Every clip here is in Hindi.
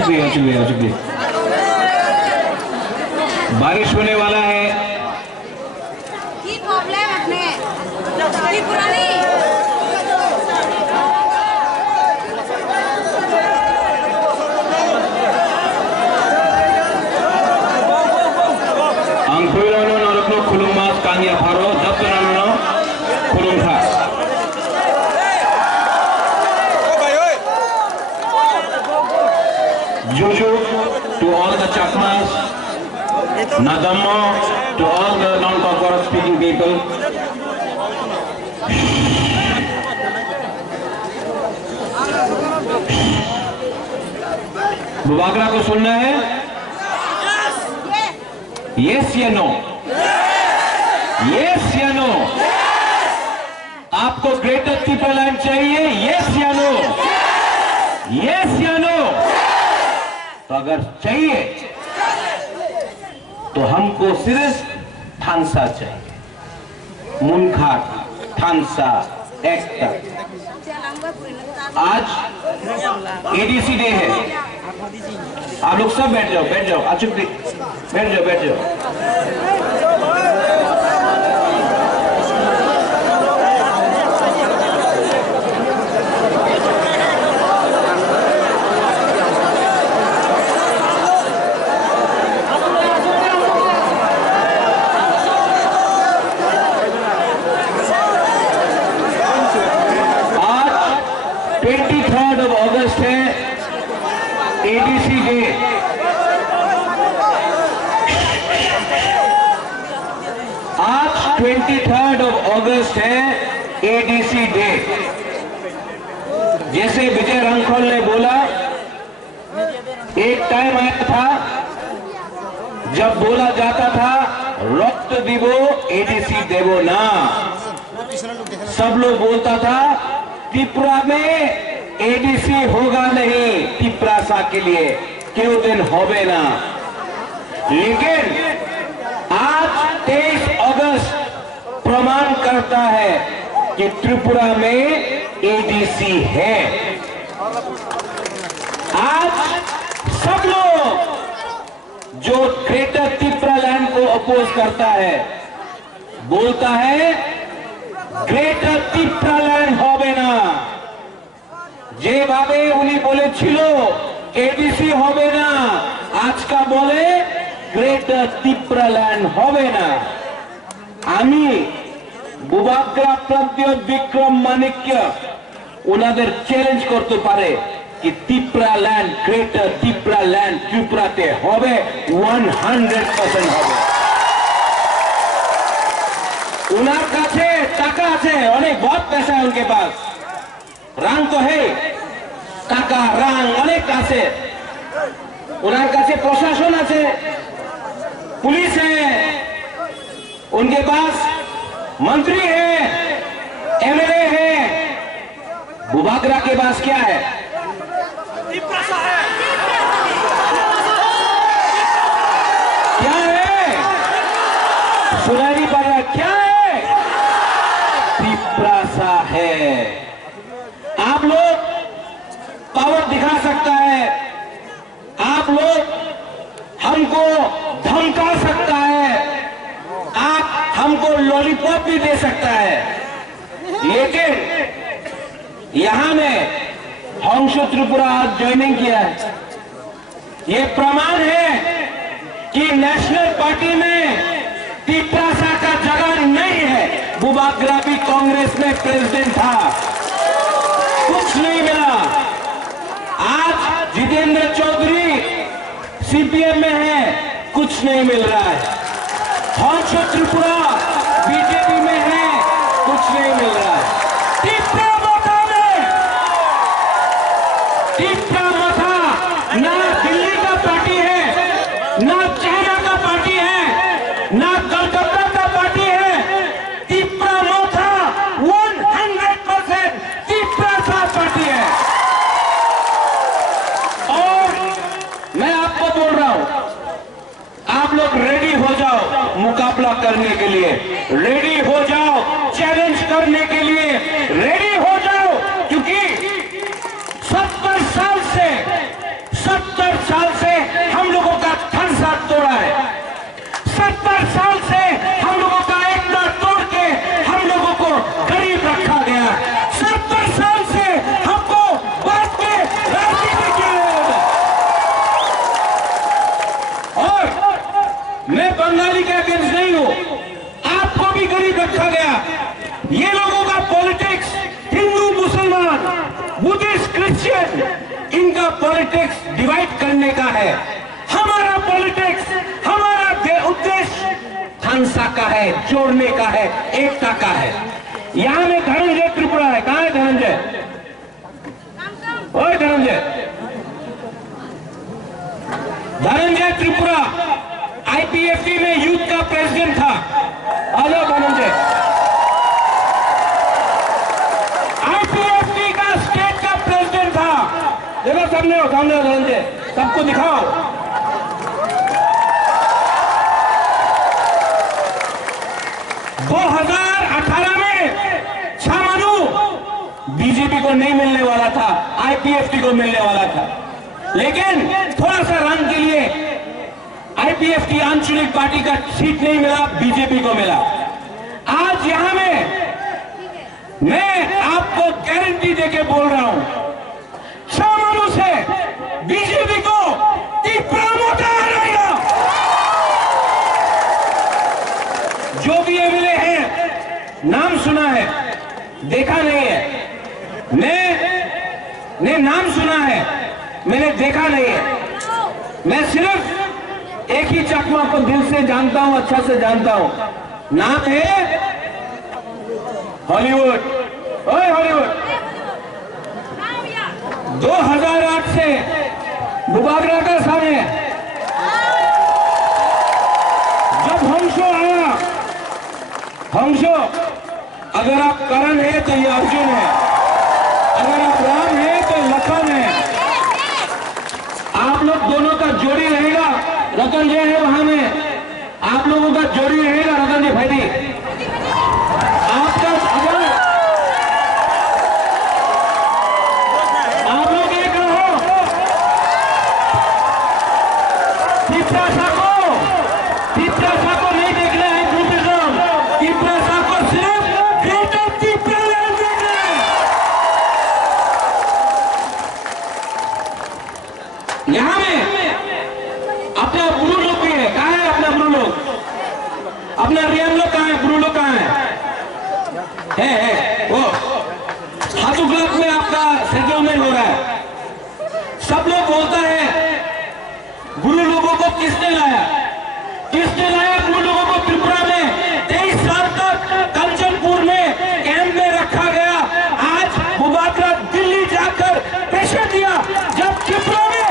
शुक्रिया। बारिश होने वाला है। प्रॉब्लम अपने पुरानी Angkuilono narokno khulungmas kanya pharo japtanano khulungkha. Juju to all the Chakmas, Nadammo to all the non-Kokoro speaking people. Bubagra को सुनना है? यस या नो? यस या नो? आपको ग्रेटर त्रिपुरा लैंड चाहिए? यस या नो? यस या नो? तो अगर चाहिए तो हमको सिर्फ थानसा चाहिए, मुनखाट, थानसा, एक्टा। आज एडीसी डे है। आप लोग सब बैठ जाओ, अचूक बैठ जाओ। आज 23 अगस्त है, एडीसी डे। आज 23 अगस्त है, एडीसी डे। जैसे विजय रंखोल ने बोला, एक टाइम आया था जब बोला जाता था रक्त दिवो एडीसी देवो ना। सब लोग बोलता था त्रिपुरा में एडीसी होगा नहीं, त्रिपुरा के लिए क्यों दिन होवे ना। लेकिन आज 23 अगस्त प्रमाण करता है कि त्रिपुरा में एडीसी है। आज सब लोग जो ग्रेटर त्रिपुरा लैंड को अपोज करता है, बोलता है ग्रेटर त्रिपुरा लैंड होवे ना। जे भावे उन्हीं बोले छिलो एडीसी होवे ना, आज का बोले ग्रेटर त्रिपुरा लैंड होवे ना। आमी बुबाग्रा प्रांतीय विक्रम माणिक्य उनादेर चैलेंज करते पारे कि Tripura land, greater Tripura land त्रिपुराते होवे 100% होवे। उनार काछे टाका आछे, अनेक बहुत पैसा है उनके पास, रंग तो है, टाका रंग अनेक आछे, उनार काछे प्रशासन आछे, पुलिस है, उनके पास मंत्री है, एमएलए है। बुबागरा के पास क्या है? क्या है? सुनाई नहीं पड़ रहा, क्या है? त्रिपुरा है। आप लोग पावर दिखा सकता है, आप लोग हमको धमका सकता है, आप हमको लॉलीपॉप भी दे सकता है, लेकिन यहां में हंस त्रिपुरा आज ज्वाइनिंग किया है। ये प्रमाण है कि नेशनल पार्टी में त्रिपुरा का जगह नहीं है। बुबागरा भी कांग्रेस में प्रेसिडेंट था, कुछ नहीं मिला। आज जितेंद्र चौधरी सीपीएम में है, कुछ नहीं मिल रहा है। हंस त्रिपुरा बीजेपी में है, कुछ नहीं मिल रहा है। त्रिपुरा मथा ना दिल्ली का पार्टी है, ना चाइना का पार्टी है, ना कलकत्ता का पार्टी है। त्रिपुरा मथा 100% त्रिपुरा पार्टी है। और मैं आपको बोल रहा हूं, आप लोग रेडी हो जाओ मुकाबला करने के लिए, रेडी हो जाओ चैलेंज करने के लिए, रेडी हो जाओ, क्योंकि 70 साल से 70 उनका पॉलिटिक्स डिवाइड करने का है। हमारा पॉलिटिक्स, हमारा उद्देश्य थानसा का है, जोड़ने का है, एकता का है। यहां में धनंजय त्रिपुरा है। कहां है धनंजय? ओए धनंजय, धनंजय त्रिपुरा आईपीएफटी में यूथ का प्रेसिडेंट था। आ जाओ धनंजय। आईपीएफटी का स्टेट का प्रेसिडेंट था। देखो सामने हो धनंजय, सबको दिखाओ। बीजेपी को नहीं मिलने वाला था, आईपीएफटी को मिलने वाला था, लेकिन थोड़ा सा रंग के लिए आईपीएफटी आंचलिक पार्टी का सीट नहीं मिला, बीजेपी को मिला। आज यहां में मैं आपको गारंटी देके बोल रहा हूं, शामनु से बीजेपी को तीव्र रहेगा। जो भी एमएलए हैं, नाम सुना है, देखा नहीं है। मैंने नाम सुना है, मैंने देखा नहीं है। मैं सिर्फ एक ही चकमा को दिल से जानता हूं, अच्छा से जानता हूं। नाम है हॉलीवुड। ओए हॉलीवुड, 2008 से बुबागरा का सामने जब हंसो आया, हंसो, अगर आप करण है तो ये अर्जुन है, अगर आप राम है तो लखन है। आप लोग दोनों का जोड़ी रहेगा। रतन जी है वहां में, आप लोगों का जोड़ी रहेगा। रतन जी भाई, आपका अगर आप लोग एक रहो, तिप्रासा को नहीं देखना है, तिप्रासा को सिर्फ ग्रेटर तिप्रालैंड देखना है। यहां में अपना ब्रू लोग भी है। कहां है अपना ब्रू लोग? अपना रियन लोग कहां है? ब्रू लोग कहां है वो हाथू क्लब में आपका सेटलमेंट हो रहा है। सब लोग बोलता है गुरु लोगों को किसने लाया? किसने लाया गुरु लोगों को? त्रिपुरा में 23 साल तक कंचनपुर में कैंप में रखा गया। आज बुबागरा दिल्ली जाकर पेशा दिया। जब त्रिपुरा में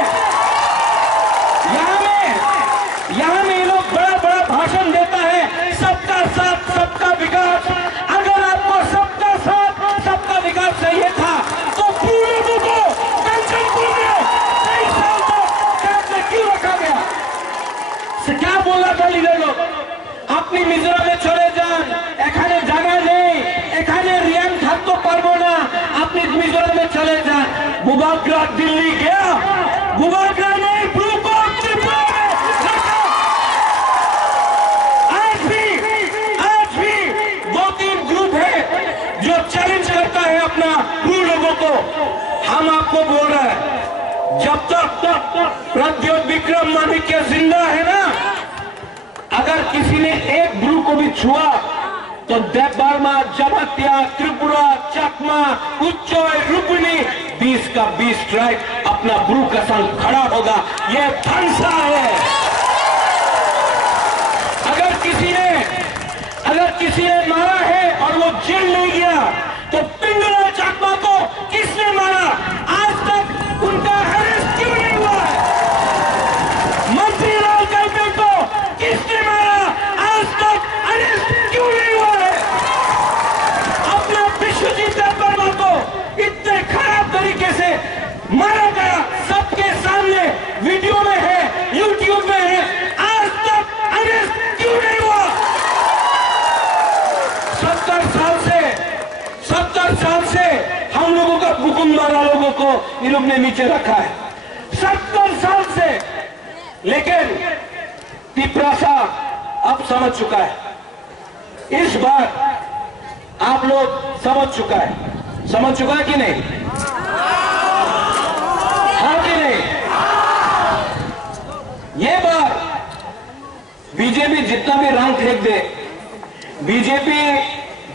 यहां में ये लोग बड़ा बड़ा भाषण देता है, सबका साथ सबका विकास। अगर आपको सबका साथ सबका विकास चाहिए था तो पूरे को कंचनपुर में 23 साल तक कैंप में क्यों रखा गया? क्या बोला था लीडर लोग? अपनी मिजोरम में चले जान, एखाने जगह नहीं, एखाने रियान থাকতে পারবো না, अपनी मिजोरम में चले जान। बुबागरा दिल्ली गया, बुबागरा नहीं ब्रू को त्रिपुरा में रखा। आज भी 2-3 ग्रुप है जो चैलेंज करता है अपना ब्रू लोगों को। हम आपको बोल रहे हैं, जब तक प्रद्योत विक्रम माणिक्य जिंदा है ना, अगर किसी ने एक ब्रू को भी छुआ तो देवबर्मा, जमातिया, त्रिपुरा, चकमा, उच्चोय, रुक्मिणी 20 का 20 ट्राइब अपना ब्रू का संग खड़ा होगा। ये थानसा है। अगर किसी ने मारा है और वो जेल नहीं गया तो पिंगला चकमा को किसने मारा? आज तक उनका अरेस्ट क्यों नहीं हुआ है? मंत्री लाल कलबे को किसने मारा? आज तक अरेस्ट क्यों नहीं हुआ है? अपना विश्वजीत देवबर्मा को इतने खराब तरीके से मारा गया, सबके सामने वीडियो में है, यूट्यूब में है। आज तक अरेस्ट क्यों नहीं हुआ? 70 साल से हम लोगों का हुकुम वाला लोगों को इन लोग ने नीचे रखा है, 70 साल से। लेकिन तिप्रासा अब समझ चुका है। इस बार आप लोग समझ चुका है कि नहीं? हाँ कि नहीं? ये बार बीजेपी जितना भी रंग फेंक दे, बीजेपी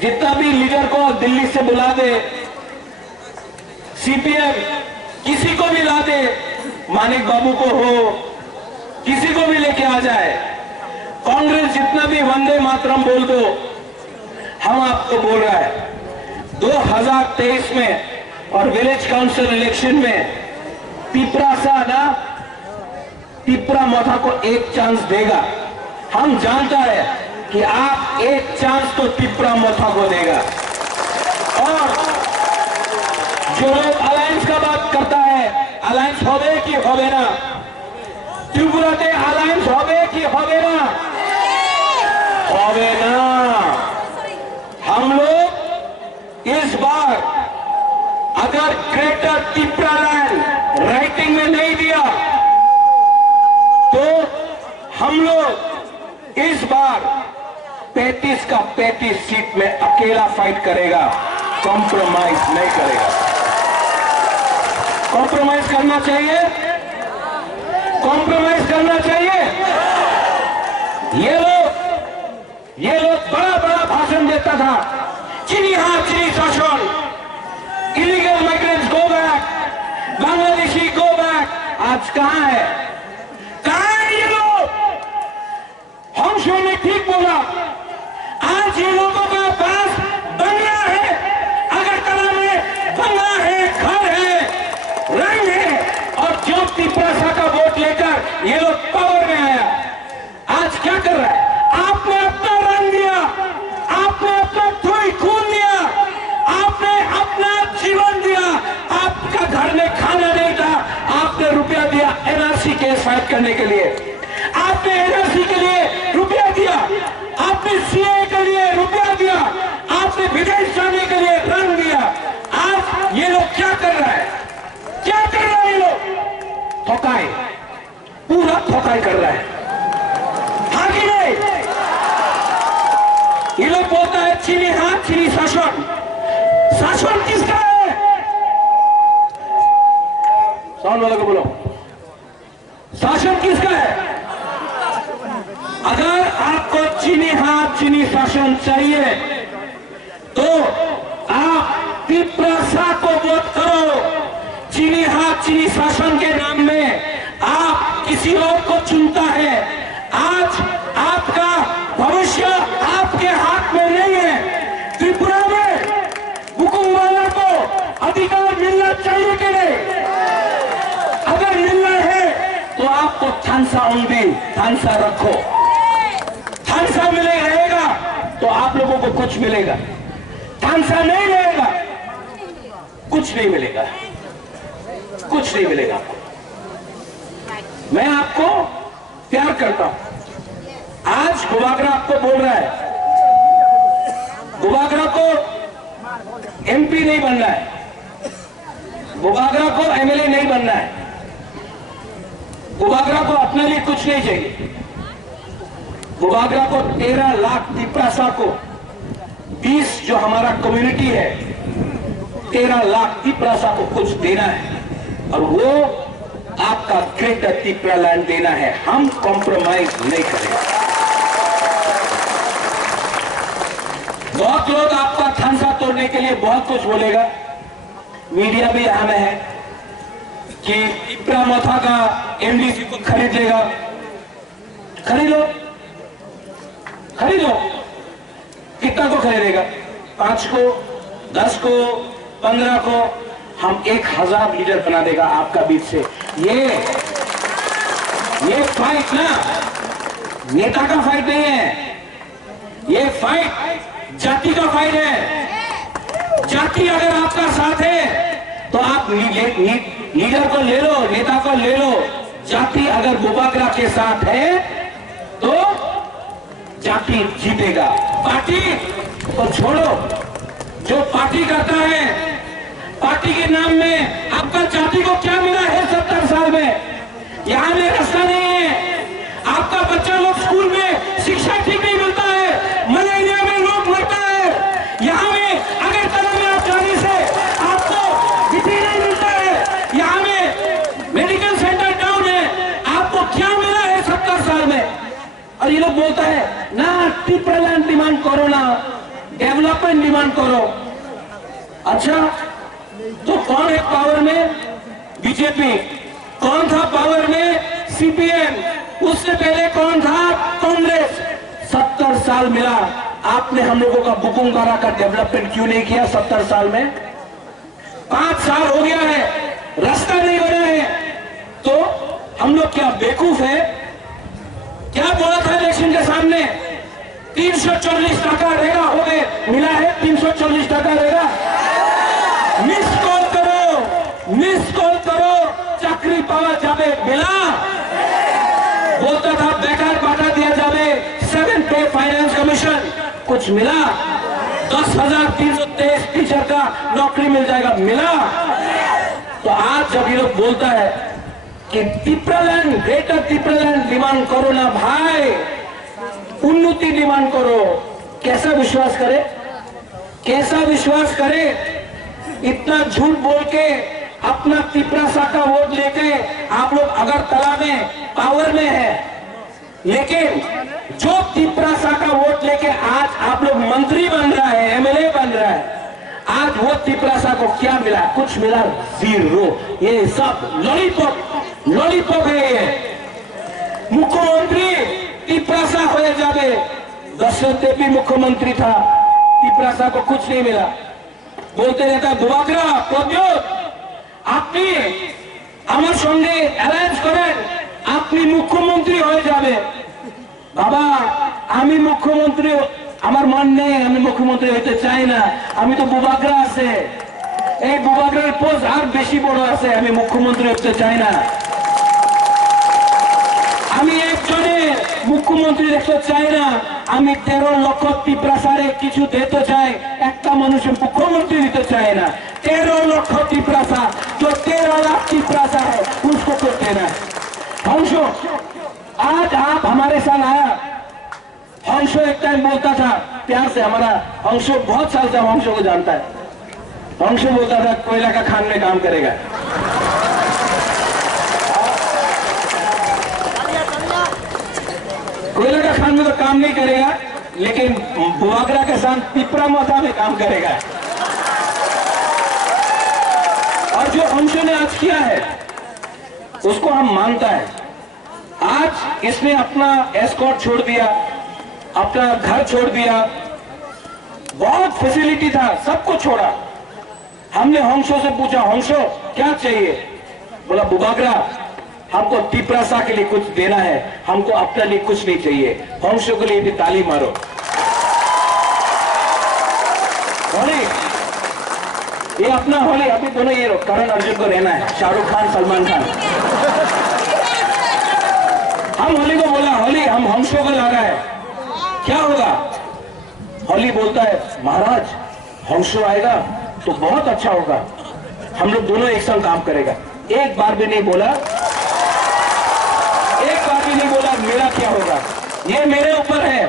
जितना भी लीडर को दिल्ली से बुला दे, सीपीएम किसी को भी ला दे, मानिक बाबू को हो, किसी को भी लेके आ जाए, कांग्रेस जितना भी वंदे मातरम बोल दो, हम आपको बोल रहा है 2023 में और विलेज काउंसिल इलेक्शन में पिपरा मोथा को एक चांस देगा। हम जानता है कि आप एक चांस तो पिपरा मोथा को देगा। और जो लोग अलायंस का बात करता है, अलायंस होवे कि होवे ना, त्रिपुराते अलायंस होवे कि होवे ना, होवे ना। हम लोग इस बार अगर ग्रेटर त्रिपुरा लैंड राइटिंग में नहीं दिया तो हम लोग इस बार 35 का 35 सीट में अकेला फाइट करेगा, कॉम्प्रोमाइज नहीं करेगा। कॉम्प्रोमाइज करना चाहिए, कॉम्प्रोमाइज करना चाहिए। ये लोग बड़ा बड़ा भाषण देता था, चीनी हाथ चीनी शासन, illegal migrants go back, Bangladeshi go back. आज कहां है, कहां है ये लोग? हंसों ने ठीक बोला, आज ये लोगों के पास बंगला है, अगरतला में बंगला है, घर है, रंग है, और ज्योति प्रसाद का वोट लेकर ये लोग पावर में आया। आज क्या कर रहा है? आपने अपना रंग दिया, आपने अपना थोड़ी खून दिया, आपने अपना जीवन दिया। आपका घर में खाना नहीं था, आपने रुपया दिया एनआरसी केस फाइट करने के लिए, आपने एनआरसी के लिए रुपया दिया, आपने सीए के लिए रुपया दिया, आपने विदेश जाने के लिए रंग दिया। आज ये लोग क्या कर रहा है, क्या कर रहा है? ये लोग ठोकाई, पूरा ठोकाई कर रहा है, हाँ कि नहीं? ये लोग बोलता है चीनी हाथ चीनी शासन। शासन किसका है? साउंड वाला को बोलो, शासन किसका है? अगर आपको चीनी हाथ चीनी शासन चाहिए तो आप पिपरासा को वोट करो। चीनी हाथ चीनी शासन के नाम में आप किसी और को चुनता है। आज आपका भविष्य आपके हाथ में नहीं है। त्रिपुरा में हुकुमवाला को अधिकार मिलना चाहिए कि नहीं? अगर मिलना है तो आपको थानसा उंडी, थानसा रखो। थानसा मिले रहेगा तो आप लोगों को कुछ मिलेगा, थानसा नहीं रहेगा कुछ नहीं मिलेगा, कुछ नहीं मिलेगा। मैं आपको प्यार करता हूं। आज गुबागरा आपको बोल रहा है, गुबागरा को एमपी नहीं बनना है, गुबागरा को एमएलए नहीं बनना है, गुबागरा को अपने लिए कुछ नहीं चाहिए। गुबागरा को 13 लाख पिपरासा को 20 जो हमारा कम्युनिटी है, 13 लाख पिपरासा को कुछ देना है और वो आपका ग्रेटर त्रिपुरा लैंड देना है। हम कॉम्प्रोमाइज नहीं करेंगे। बहुत लोग आपका थानसा तोड़ने के लिए बहुत कुछ बोलेगा, मीडिया भी यहाँ में है कि पिपरा मोथा का एमडीसी को खरीद लेगा। खरीदो, खरीदो। कितना को खरीदेगा? 5 को, 10 को, 15 को? हम 1000 लीटर बना देगा आपका बीच से। ये फाइट ना नेता का फाइट नहीं है, ये फाइट जाति का फाइट है। जाति अगर आपका साथ है तो आप लीडर को ले लो, नेता को ले लो। जाति अगर गुबागरा के साथ है तो जाति जीतेगा। पार्टी को छोड़ो, जो पार्टी करता है, पार्टी के नाम में आपका जाति को क्या मिला है 70 साल में? यहाँ में रास्ता नहीं है, आपका बच्चा लोग स्कूल में शिक्षा ठीक नहीं मिलता है, मलेरिया में लोग मरता है। यहाँ में अगर तरह में आप जाने से आपको विधि नहीं मिलता है, यहाँ में मेडिकल सेंटर डाउन है, आपको क्या मिला है 70 साल में? और ये लोग बोलता है ना त्रिपुरा लैंड डिमांड करो, ना डेवलपमेंट डिमांड करो। अच्छा, तो कौन है पावर में? बीजेपी। कौन था पावर में? सीपीएम। उससे पहले कौन था? कांग्रेस। 70 साल मिला, आपने हम लोगों का बुकुंगारा का डेवलपमेंट क्यों नहीं किया 70 साल में? 5 साल हो गया है, रास्ता नहीं बना है, तो हम लोग क्या बेवकूफ है? क्या बोला था इलेक्शन के सामने? 340 टका रहेगा, हो गए, मिला है 340 टका रहेगा। मिस कॉल करो, मिस कॉल करो, चाकरी पावा जावे, मिला? बोलता था बेकार बांटा दिया जावे, 7 पे फाइनेंस कमीशन, कुछ मिला? 10,323 टीचर का नौकरी मिल जाएगा, मिला? तो आज जब ये लोग बोलता है कि तिप्रालैंड, ग्रेटर तिप्रालैंड डिमांड करो ना भाई, उन्नति डिमांड करो, कैसा विश्वास करे? कैसा विश्वास करे? इतना झूठ बोल के अपना तिपरासा का वोट लेके आप लोग अगरतला में पावर में है, लेकिन जो तिपरासा का वोट लेके आज आप लोग मंत्री बन रहा है, एमएलए बन रहा है, आज वो तिपरासा को क्या मिला? कुछ मिला? जीरो। ये सब लॉलीपॉप, लॉलीपॉप है ये। मुख्यमंत्री तिपरासा हो जावे, दशरथ देवी मुख्यमंत्री था, तिपरासा को कुछ नहीं मिला। बोलते रहता बुबाग्रा प्रद्योत, আপনি আমার সঙ্গে অ্যালায়েন্স করেন, আপনি মুখ্যমন্ত্রী হয়ে যাবে। বাবা, আমি মুখ্যমন্ত্রী, আমার মন নেই, আমি মুখ্যমন্ত্রী হতে চাই না, আমি তো বুবাগ্রা আছে, এই বুবাগ্রার পোস্ট আর বেশি বড় আছে, আমি মুখ্যমন্ত্রী হতে চাই না। আমি একজনের মুখ্যমন্ত্রী দেখতে চাই না, আমি 13 লক্ষ তিপ্রাসারে কিছু দিতে চাই, একটা মানুষের মুখ্যমন্ত্রী দিতে চাই না। 13 লক্ষ तिपरासा, जो 13 लाख तिपरासा है उसको तो देना। हंसो, आज आप हमारे साथ आया। हंसो एक टाइम बोलता था प्यार से, हमारा हंसो बहुत साल से हंसो को जानता है। हंसो बोलता था कोयला का खान में काम करेगा। कोयला का खान में तो काम नहीं करेगा, लेकिन बुआगरा के साथ तिपरा माथा में काम करेगा। और जो हंसो ने आज किया है उसको हम मानता है। आज इसने अपना एस्कॉर्ट छोड़ दिया, अपना घर छोड़ दिया, बहुत फैसिलिटी था, सबको छोड़ा। हमने हंसो से पूछा, हंसो क्या चाहिए? बोला बुबागरा, हमको तिपरासा के लिए कुछ देना है, हमको अपने लिए कुछ नहीं चाहिए। हंसो के लिए भी ताली मारो। होली, ये अपना होली, अभी दोनों ये करण अर्जुन को रहना है, शाहरुख खान, सलमान खान। हम होली को बोला, होली हम हंसो को ला रहा है, क्या होगा? होली बोलता है महाराज हंसो आएगा तो बहुत अच्छा होगा, हम लोग दोनों एक संग काम करेगा। एक बार भी नहीं बोला, एक बार भी नहीं बोला मेरा क्या होगा, ये मेरे ऊपर है।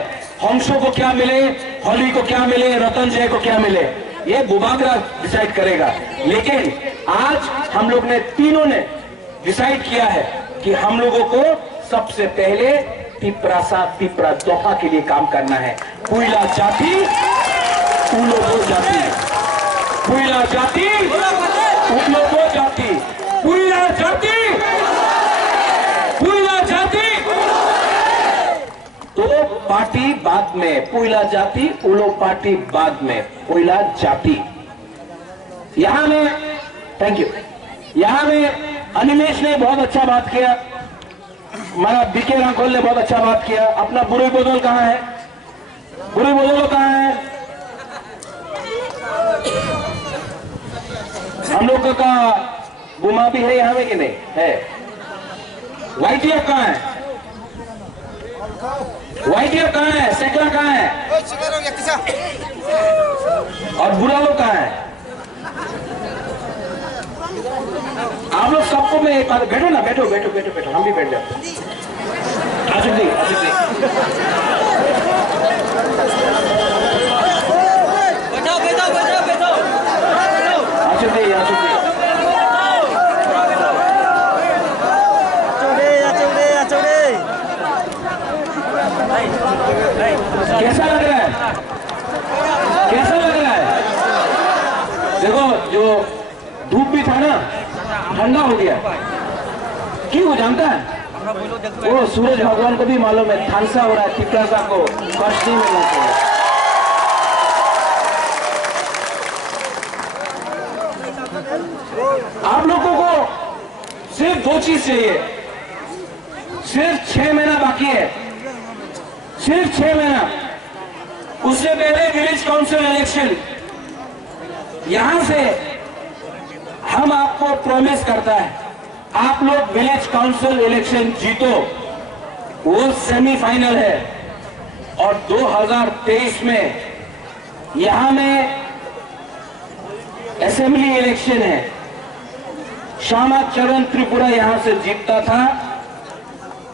हंसो को क्या मिले, होली को क्या मिले, रतन जय को क्या मिले, ये बुबागरा डिसाइड करेगा। लेकिन आज हम लोग ने तीनों ने डिसाइड किया है कि हम लोगों को सबसे पहले तिपरासा तिपरा दोहा के लिए काम करना है। पुइला जाति उलोबो जाति, पुइला जाति उलोबो जाति, पुइला जाति, पुइला जाति। तो पार्टी बाद में, पुइला जाति उलो पार्टी बाद में, पुइला जाति। यहां में थैंक यू, यहां में अनिमेश ने बहुत अच्छा बात किया, हमारा बीके रांखोल ने बहुत अच्छा बात किया। अपना बुरी बोदल कहाँ है? बुरी बोदल कहाँ है? हम लोग का गुमा भी है यहाँ में कि नहीं है? वाईटीएफ कहाँ है? वाईटीएफ कहाँ है? सेकरा कहाँ है? और बुरा लोग कहाँ है? आप लोग सबको मैं एक बात, बैठो ना, बैठो बैठो बैठो बैठो, हम भी बैठ जाते। आसिफ जी, आसिफ जी बैठो बैठो बैठो बैठो, आसिफ जी, आसिफ जी कैसा लग रहा है? कैसा लग रहा है? देखो, जो धूप भी था ना, ठंडा हो गया। क्यों जानता है? वो सूरज भगवान को भी मालूम है थानसा हो रहा है, तिपरासा को कष्ट नहीं मिलना चाहिए। आप लोगों को सिर्फ दो चीज चाहिए। सिर्फ 6 महीना बाकी है, सिर्फ 6 महीना। उससे पहले विलेज काउंसिल इलेक्शन। यहां से हम आपको प्रॉमिस करता है, आप लोग विलेज काउंसिल इलेक्शन जीतो, वो सेमीफाइनल है। और 2023 में यहां में असेंबली इलेक्शन है। श्यामा चरण त्रिपुरा यहां से जीतता था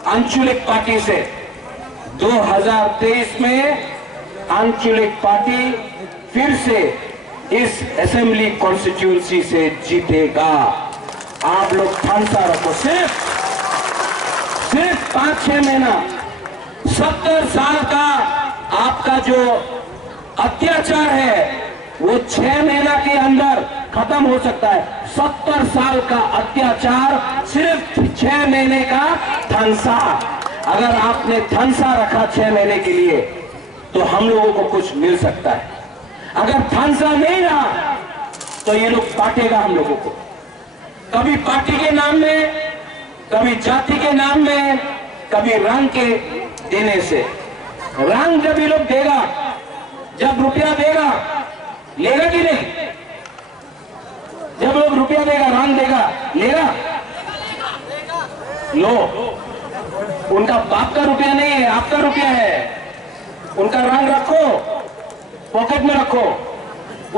आंचलिक पार्टी से। 2023 में आंचलिक पार्टी फिर से इस असेंबली कॉन्स्टिट्यूंसी से जीतेगा। आप लोग थानसा रखो। सिर्फ 5-6 महीना, 70 साल का आपका जो अत्याचार है वो 6 महीना के अंदर खत्म हो सकता है। 70 साल का अत्याचार सिर्फ 6 महीने का थानसा। अगर आपने थानसा रखा 6 महीने के लिए तो हम लोगों को कुछ मिल सकता है। अगर थानसा नहीं रहा तो ये लोग बांटेगा हम लोगों को, कभी पार्टी के नाम में, कभी जाति के नाम में, कभी रंग के देने से। रंग जब ये लोग देगा, जब रुपया देगा, लेगा कि नहीं? जब लोग रुपया देगा, रंग देगा, लेगा? लो, उनका बाप का रुपया नहीं है, आपका रुपया है। उनका रंग रखो, पॉकेट में रखो,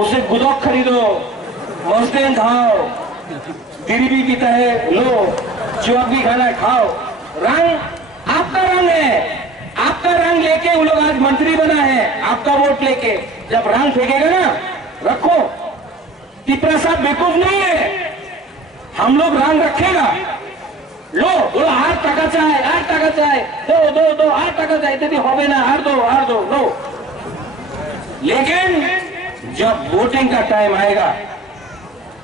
उसे गुदौक खरीदो, मस्तेन खाओ, बीड़ी भी पीता है, लो, चौक भी खाना है, खाओ। रंग आपका रंग है, आपका रंग लेके वो लोग आज मंत्री बना है, आपका वोट लेके। जब रंग फेंकेगा ना, रखो। तिपरासा बेवकूफ नहीं है, हम लोग रंग रखेगा। लो, बोलो 8 টাকা চাই, 8 টাকা চাই, दो 8 টাকা চাই, इतनी होवे ना, हार दो, लो। लेकिन जब वोटिंग का टाइम आएगा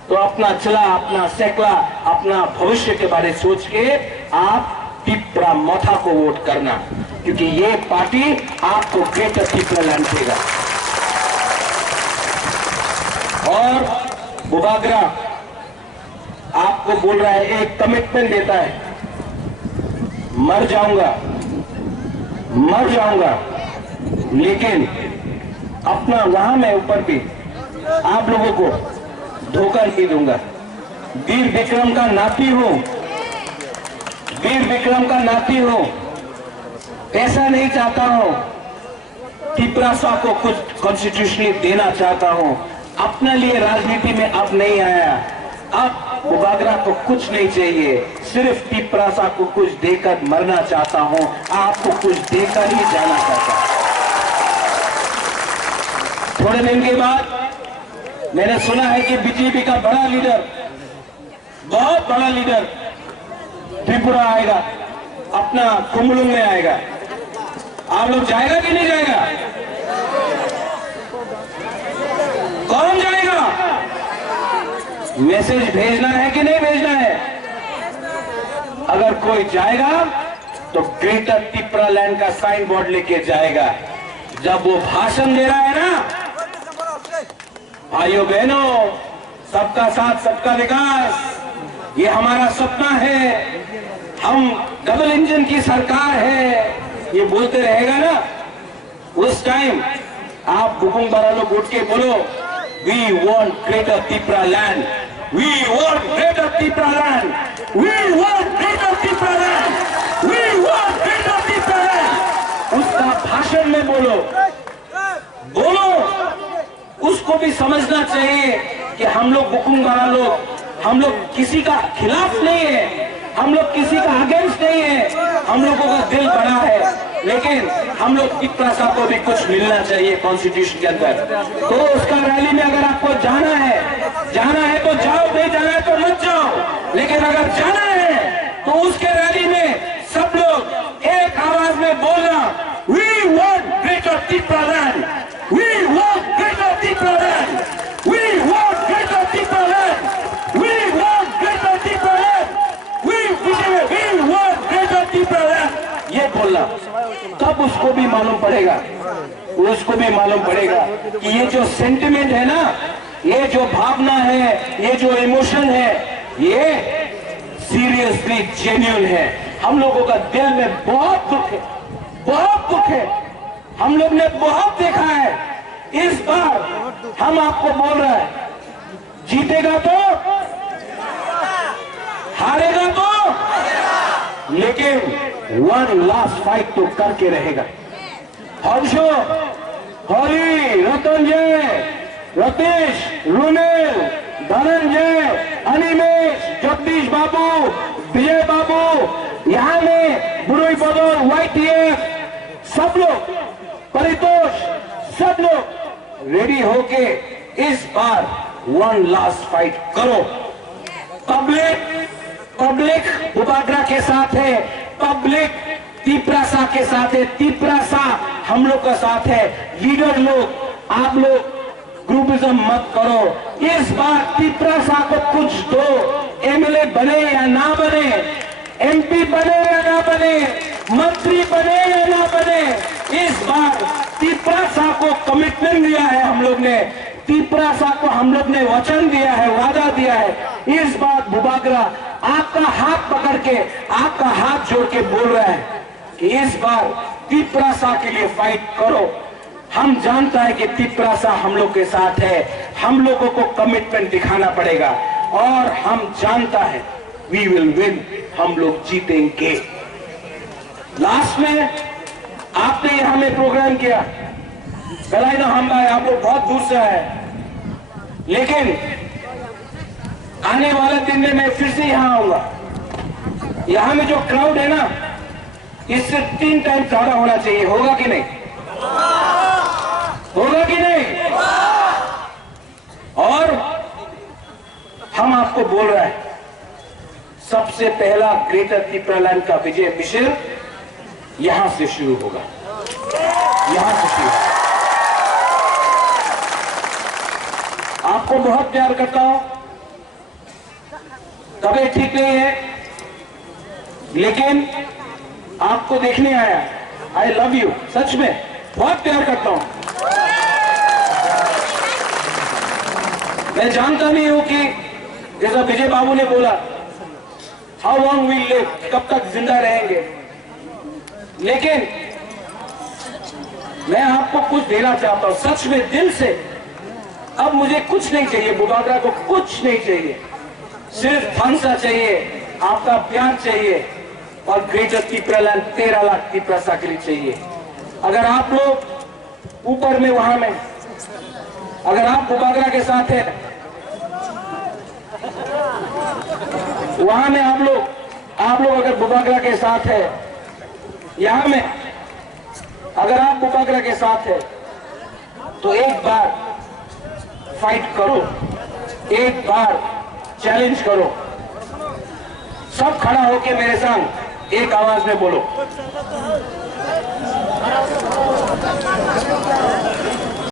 तो अपना चला, अपना सेकला, अपना भविष्य के बारे सोच के आप तिपरा मथा को वोट करना, क्योंकि ये पार्टी आपको ग्रेटर तिपरा लैंड देगा। और बुबागरा आपको बोल रहा है, एक कमिटमेंट देता है, मर जाऊंगा, लेकिन अपना वहां मैं ऊपर भी आप लोगों को धोखा नहीं दूंगा। वीर विक्रम का नाती हूं, ऐसा नहीं चाहता हूं। तिपरासा को कुछ कॉन्स्टिट्यूशनली देना चाहता हूं। अपने लिए राजनीति में अब नहीं आया। अब बुबागरा को कुछ नहीं चाहिए, सिर्फ तिपरासा को कुछ देकर मरना चाहता हूं, आपको कुछ देकर ही जाना चाहता हूं। थोड़े दिन के बाद मैंने सुना है कि बीजेपी का बड़ा लीडर, बहुत बड़ा लीडर त्रिपुरा आएगा, अपना कुंबलुंग में आएगा। आप लोग जाएगा कि नहीं जाएगा? कौन जाएगा? मैसेज भेजना है कि नहीं भेजना है? अगर कोई जाएगा तो ग्रेटर तिपरा लैंड का साइन बोर्ड लेके जाएगा। जब वो भाषण दे रहा है ना, भाइयों बहनों, सबका साथ सबका विकास, ये हमारा सपना है, हम डबल इंजन की सरकार है, ये बोलते रहेगा ना, उस टाइम आप बुकुंग बारा लोग उठ के बोलो, we want greater Tipra land, we want greater Tipra land, we want greater Tipra land, we want greater Tipra land. उसका भाषण में बोलो, उसको भी समझना चाहिए कि हम लोग बुकुंग बारा लोग, हम लोग किसी का खिलाफ नहीं है, हम लोग किसी का अगेंस्ट नहीं है, हम लोगों का दिल बड़ा है, लेकिन हम लोग तिपरासा को भी कुछ मिलना चाहिए कॉन्स्टिट्यूशन के अंदर। तो उसका रैली में अगर आपको जाना है तो जाओ, नहीं जाना है तो मत जाओ, लेकिन अगर जाना है तो उसके रैली में सब लोग एक आवाज में बोलना, we want greater Tipra land, we want greater Tipra land, we want greater Tipra land, पड़ेगा, उसको भी मालूम पड़ेगा कि ये जो सेंटिमेंट है ना, ये जो भावना है, ये जो इमोशन है, ये सीरियसली जेन्युइन है। हम लोगों का दिल में बहुत दुख है, बहुत दुख है। हम लोग ने बहुत देखा है। इस बार हम आपको बोल रहे हैं, जीतेगा तो, हारेगा तो, लेकिन वन लास्ट फाइट तो करके रहेगा। हर्षो, हरी, रतनजय, रतीश, रुनेल, धनंजय, अनिमेश, जगदीश बाबू, विजय बाबू, यहाँ में बुरुई बदल, YTF, सब लोग, परितोष, सब लोग रेडी होके इस बार वन लास्ट फाइट करो। पब्लिक बुबागरा के साथ है, पब्लिक तिपरासा के साथ है, तिपरासा हम लोग का साथ है। लीडर लोग, आप लोग ग्रुपिज्म मत करो। इस बार तिपरासा को कुछ दो, MLA बने या ना बने, MP बने या ना बने, मंत्री बने या ना बने, इस बार तिपरासा को कमिटमेंट दिया है हम लोग ने, तिपरासा को हम लोग ने वचन दिया है, वादा दिया है। इस बार बुबागरा आपका हाथ पकड़ के, आपका हाथ जोड़ के बोल रहा है कि इस बार तिपरासा के लिए फाइट करो। हम जानता है कि तिपरासा हम लोग के साथ है, हम लोगों को कमिटमेंट दिखाना पड़ेगा और हम जानता है वी विल विन, हम लोग जीतेंगे। लास्ट में आपने यहां में प्रोग्राम किया, गलाई ना हम भाई, आप लोग बहुत दूर से आए, लेकिन आने वाले दिन में मैं फिर से यहां आऊंगा। यहां में जो क्राउड है ना, इससे 3 टाइम ज्यादा होना चाहिए। होगा कि नहीं? होगा कि नहीं? और हम आपको बोल रहे हैं, सबसे पहला ग्रेटर त्रिपुरालैंड का विजय मिशन यहां से शुरू होगा, यहां से शुरू होगा। आपको बहुत प्यार करता हूं, तबीयत ठीक नहीं है, लेकिन आपको देखने आया। आई लव यू, सच में बहुत प्यार करता हूं। मैं जानता नहीं हूं कि जैसा विजय बाबू ने बोला, हाउ लॉन्ग विल लिव, कब तक जिंदा रहेंगे, लेकिन मैं आपको कुछ देना चाहता हूं, सच में दिल से। अब मुझे कुछ नहीं चाहिए, बुबागरा को कुछ नहीं चाहिए, सिर्फ फंसा चाहिए, आपका प्यार चाहिए और ग्रेटर त्रिपुरालैंड 13 लाख तिपरासा के लिए चाहिए। अगर आप लोग ऊपर में, वहां में, अगर आप बुबागरा के साथ हैं, वहां में आप लोग अगर बुबागरा के साथ है, यहां में अगर आप बुबागरा के साथ है, तो एक बार फाइट करो, एक बार चैलेंज करो। सब खड़ा होके मेरे संग एक आवाज में बोलो,